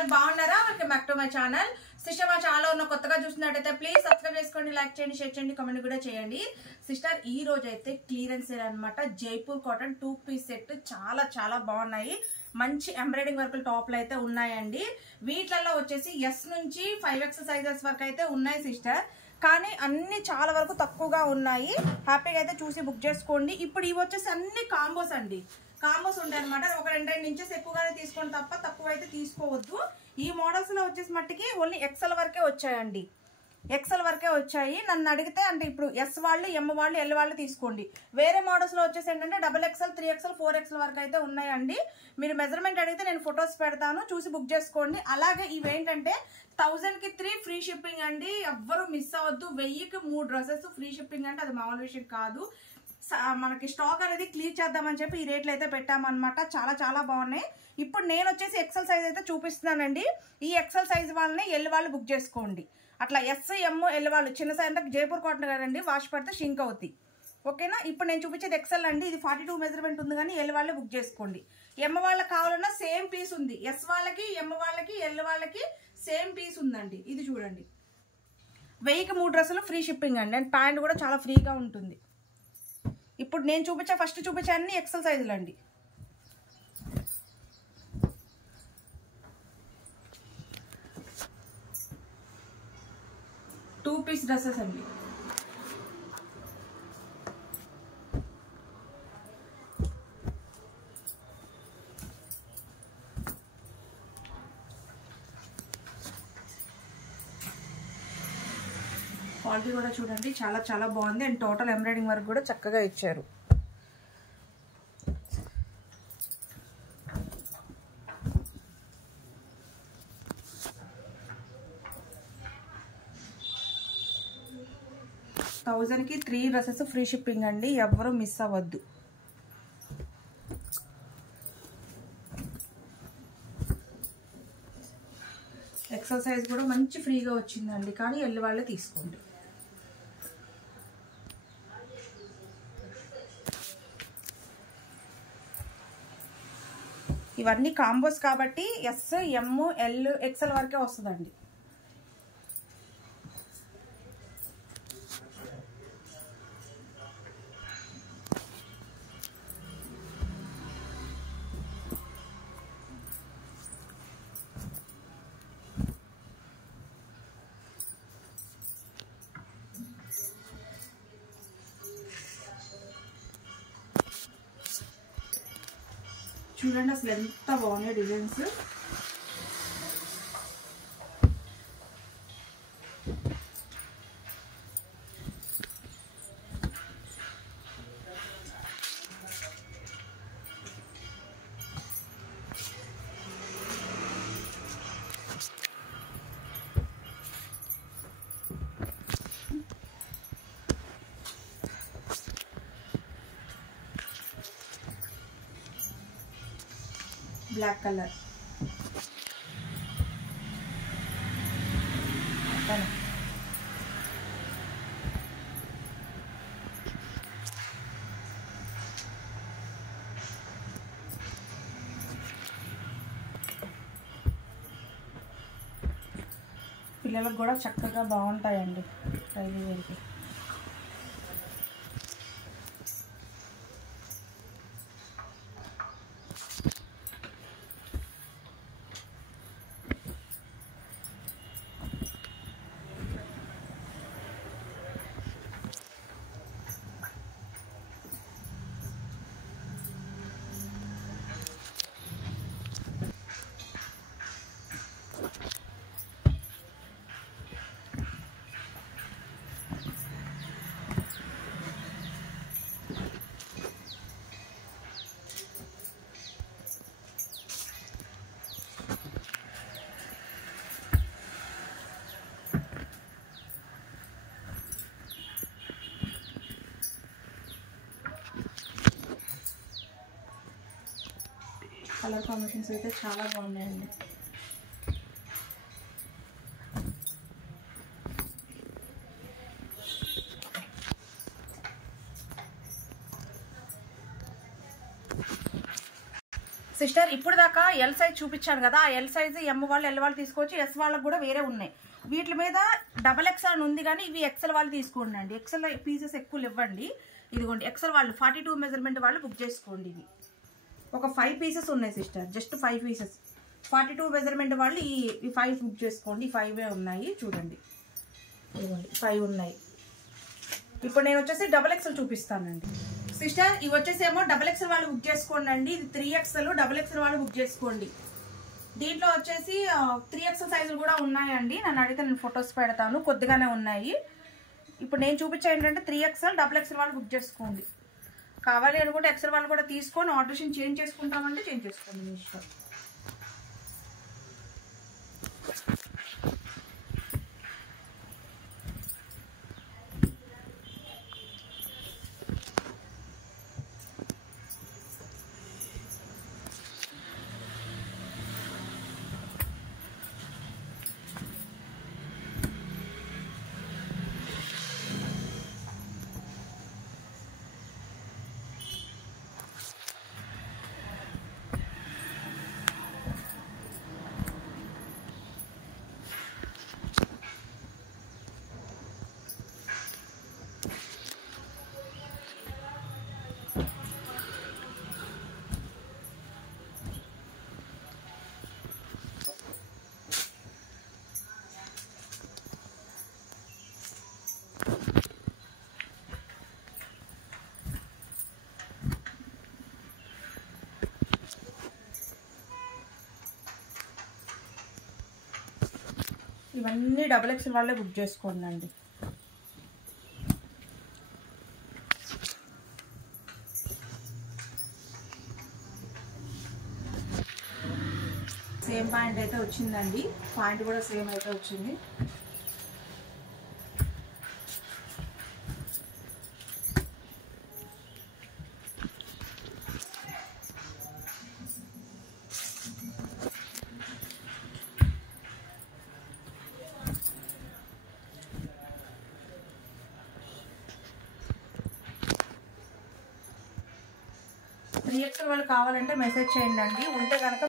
అందరు బాగున్నారా? Welcome back to my channel. Sister మా ఛానల్ ఉన్న కొత్తగా చూసినట్టయితే ప్లీజ్ సబ్స్క్రైబ్ చేసుకోండి, లైక్ చేయండి, షేర్ చేయండి, కామెంట్ కూడా చేయండి. సిస్టర్ ఈ రోజు అయితే క్లియరెన్స్ సేల్ అనమాట. జైపూర్ కాటన్ 2 పీస్ సెట్ చాలా చాలా బాగున్నాయి. మంచి ఎంబ్రాయిడింగ్ వర్క్ టాప్లు అయితే ఉన్నాయండి. వీటిలలో వచ్చేసి ఎస్ నుంచి 5X సైజెస్ వరకు అయితే ఉన్నాయి సిస్టర్. కానీ అన్ని చాలా వరకు తక్కువగా ఉన్నాయి. హ్యాపీగా అయితే చూసి బుక్ చేసుకోండి. ఇప్పుడు ఇవి వచ్చేసి అన్ని కాంబోస్ అండి. కాంబోస్ ఉంటాయి అనమాట. ఒక 2 ఇంచెస్ ఎక్కువగానే తీసుకోండి తప్ప తక్కువ అయితే తీసుకోవద్దు. ఈ మోడల్స్ లో వచ్చేసి మట్టికి ఓన్లీ ఎక్సెల్ వరకే వచ్చాయండి. ఎక్సెల్ వరకే వచ్చాయి. నన్ను అడిగితే అంటే ఇప్పుడు ఎస్ వాళ్ళు, ఎం వాళ్ళు, ఎల్ వాళ్ళు తీసుకోండి. వేరే మోడల్స్ లో వచ్చేసి ఏంటంటే XXL, 3XL, 4XL వరకు అయితే ఉన్నాయండి. మీరు మెజర్మెంట్ అడిగితే నేను ఫొటోస్ పెడతాను, చూసి బుక్ చేసుకోండి. అలాగే ఇవేంటంటే 1000కి 3 ఫ్రీ షిప్పింగ్ అండి. ఎవ్వరు మిస్ అవ్వద్దు. 1000కి 3 డ్రెస్సెస్ ఫ్రీ షిప్పింగ్ అంటే అది మామూలు విషయం కాదు. మనకి స్టాక్ అనేది క్లియర్ చేద్దామని చెప్పి ఈ రేట్లు అయితే పెట్టామన్నమాట. చాలా చాలా బాగున్నాయి. ఇప్పుడు నేను వచ్చేసి ఎక్సెల్ సైజ్ అయితే చూపిస్తున్నానండి. ఈ ఎక్సెల్ సైజ్ వాళ్ళని ఎల్ వాళ్ళు బుక్ చేసుకోండి. అట్లా ఎస్, ఎం, ఎల్ వాళ్ళు చిన్న సైజ్ అంటే జైపూర్ కాటన్ కదండి, వాష్ పడితే షింక్ అవుతాయి. ఓకేనా? ఇప్పుడు నేను చూపించేది ఎక్సెల్ అండి. ఇది 42 మెజర్మెంట్ ఉంది కానీ ఎల్ వాళ్ళే బుక్ చేసుకోండి. ఎం వాళ్ళకి కావాలన్నా సేమ్ పీస్ ఉంది. ఎస్ వాళ్ళకి, ఎం వాళ్ళకి, ఎల్ వాళ్ళకి సేమ్ పీస్ ఉందండి. ఇది చూడండి. 1000కి 3 డ్రెస్సులు ఫ్రీ షిప్పింగ్ అండి. అండ్ ప్యాంట్ కూడా చాలా ఫ్రీగా ఉంటుంది. ఇప్పుడు నేను ఫస్ట్ చూపించే అన్ని ఎక్సెల్ సైజులు అండి. టూ పీస్ డ్రెస్సెస్ అండి. క్వాలిటీ కూడా చూడండి, చాలా చాలా బాగుంది. అండ్ టోటల్ ఎంబ్రాయిడింగ్ వర్క్ కూడా చక్కగా ఇచ్చారు. కి 3 డ్రెస్సెస్ ఫ్రీ షిప్పింగ్ అండి. ఎవ్వరూ మిస్ అవ్వద్దు. ఎక్సెల్ సైజ్ కూడా మంచి ఫ్రీగా వచ్చిందండి. కానీ ఎల్లు వాళ్ళే తీసుకోండి. ఇవన్నీ కాంబోస్ కాబట్టి ఎస్, ఎం, ఎల్, ఎక్సెల్ వరకే వస్తుందండి. చూడండి అసలు ఎంత బాగున్నాయి డిజైన్స్. బ్లాక్ కలర్ పిల్లలకు కూడా చక్కగా బాగుంటాయండి. డైలీ వేర్కి కలర్ కాంబినేషన్స్ అయితే చాలా బాగున్నాయండి. సిస్టర్ ఇప్పుడు దాకా ఎల్ సైజ్ చూపించాను కదా, ఆ ఎల్ సైజ్ ఎమ్ వాళ్ళు ఎల్ వాళ్ళు తీసుకోవచ్చు, ఎస్ వాళ్ళకి కూడా వేరే ఉన్నాయి. వీటి మీద XXL అని ఉంది కానీ ఇవి ఎక్సెల్ వాళ్ళు తీసుకోండి అండి. ఎక్సెల్ పీసెస్ ఎక్కువ ఇవ్వండి. ఇదిగోండి ఎక్సెల్ వాళ్ళు 42 మెజర్మెంట్ వాళ్ళు బుక్ చేసుకోండి. ఇవి ఒక 5 పీసెస్ ఉన్నాయి సిస్టర్, జస్ట్ 5 పీసెస్. 42 మెజర్మెంట్ వాళ్ళు ఈ 5 బుక్ చేసుకోండి. 5 ఉన్నాయి చూడండి, ఇదిగోండి 5 ఉన్నాయి. ఇప్పుడు నేను వచ్చేసి XXL చూపిస్తానండి సిస్టర్. ఇవి వచ్చేసి ఏమో XXL వాళ్ళు బుక్ చేసుకోండి అండి. ఇది 3XL, XXL వాళ్ళు బుక్ చేసుకోండి. దీంట్లో వచ్చేసి 3XL సైజులు కూడా ఉన్నాయండి. నన్ను అడిగితే నేను ఫొటోస్ పెడతాను, కొద్దిగానే ఉన్నాయి. ఇప్పుడు నేను చూపించే ఏంటంటే 3XL, XXL వాళ్ళు బుక్ చేసుకోండి. కావాలి అనుకుంటే XL వాళ్ళు కూడా తీసుకొని ఆర్డర్షన్ చేంజ్ చేసుకుంటామంటే చేంజ్ చేసుకోండి మీ ఇష్టం. ఇవన్నీ XXL వాళ్ళే బుక్ చేసుకోండి అండి. సేమ్ ప్యాంట్ అయితే వచ్చిందండి, ప్యాంట్ కూడా సేమ్ అయితే వచ్చింది. XXL వాళ్ళు కావాలంటే మెసేజ్ చేయండి అండి. ఉంటే కనుక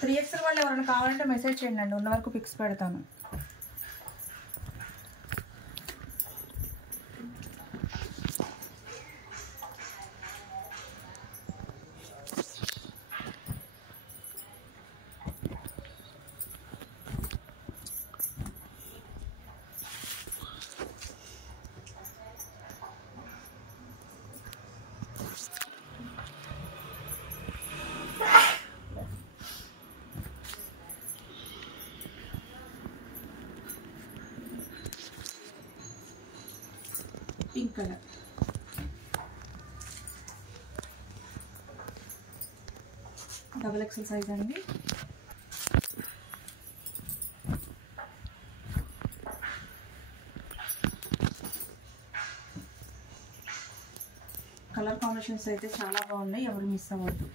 3XL వాళ్ళు ఎవరైనా కావాలంటే మెసేజ్ చేయండి అండి, ఉన్న వరకు పిక్స్ పెడతాను. పింక్ కలర్ XXL సైజ్ అండి. కలర్ కాంబినేషన్స్ అయితే చాలా బాగున్నాయి, ఎవరు మిస్ అవ్వద్దు.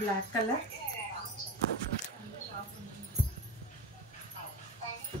బ్లాక్ కలర్, వైట్,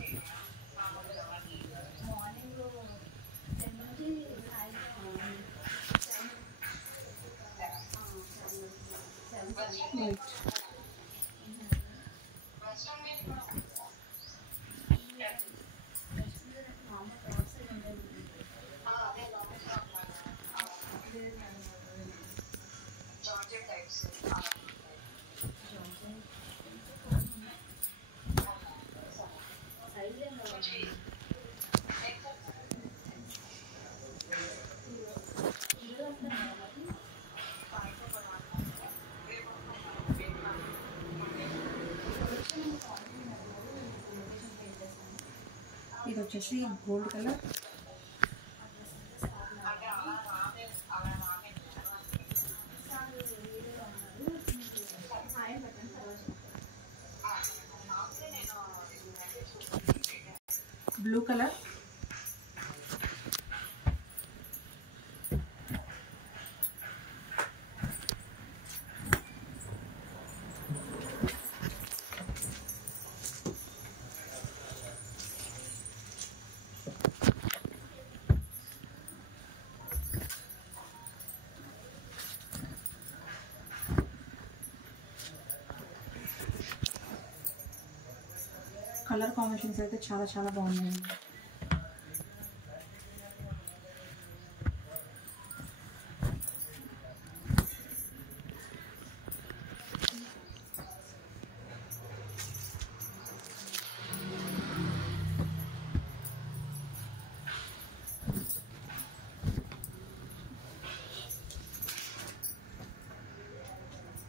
వచ్చేసి gold colour, blue colour, colour combinations అయితే చాలా చాలా బాగున్నాయండి.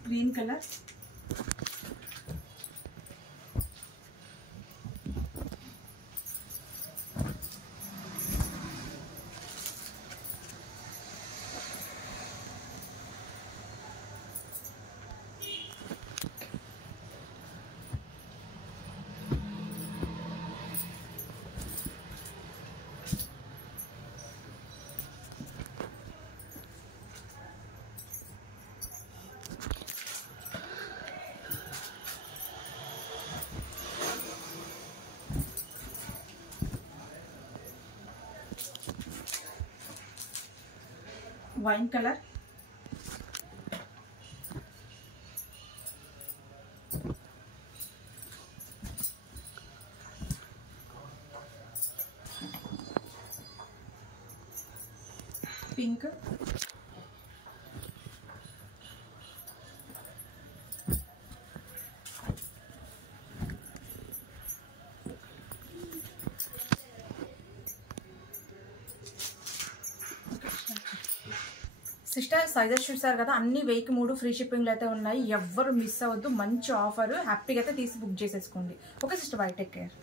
Green colour, wine colour, pink, sister sizes చూసారు కదా, అన్ని 1003 ఫ్రీ షిప్పింగ్లు అయితే ఉన్నాయి. ఎవ్వరు మిస్ అవ్వద్దు, మంచి ఆఫర్, హ్యాపీగా అయితే తీసి బుక్ చేసేసుకోండి. Okay sister, by, take care.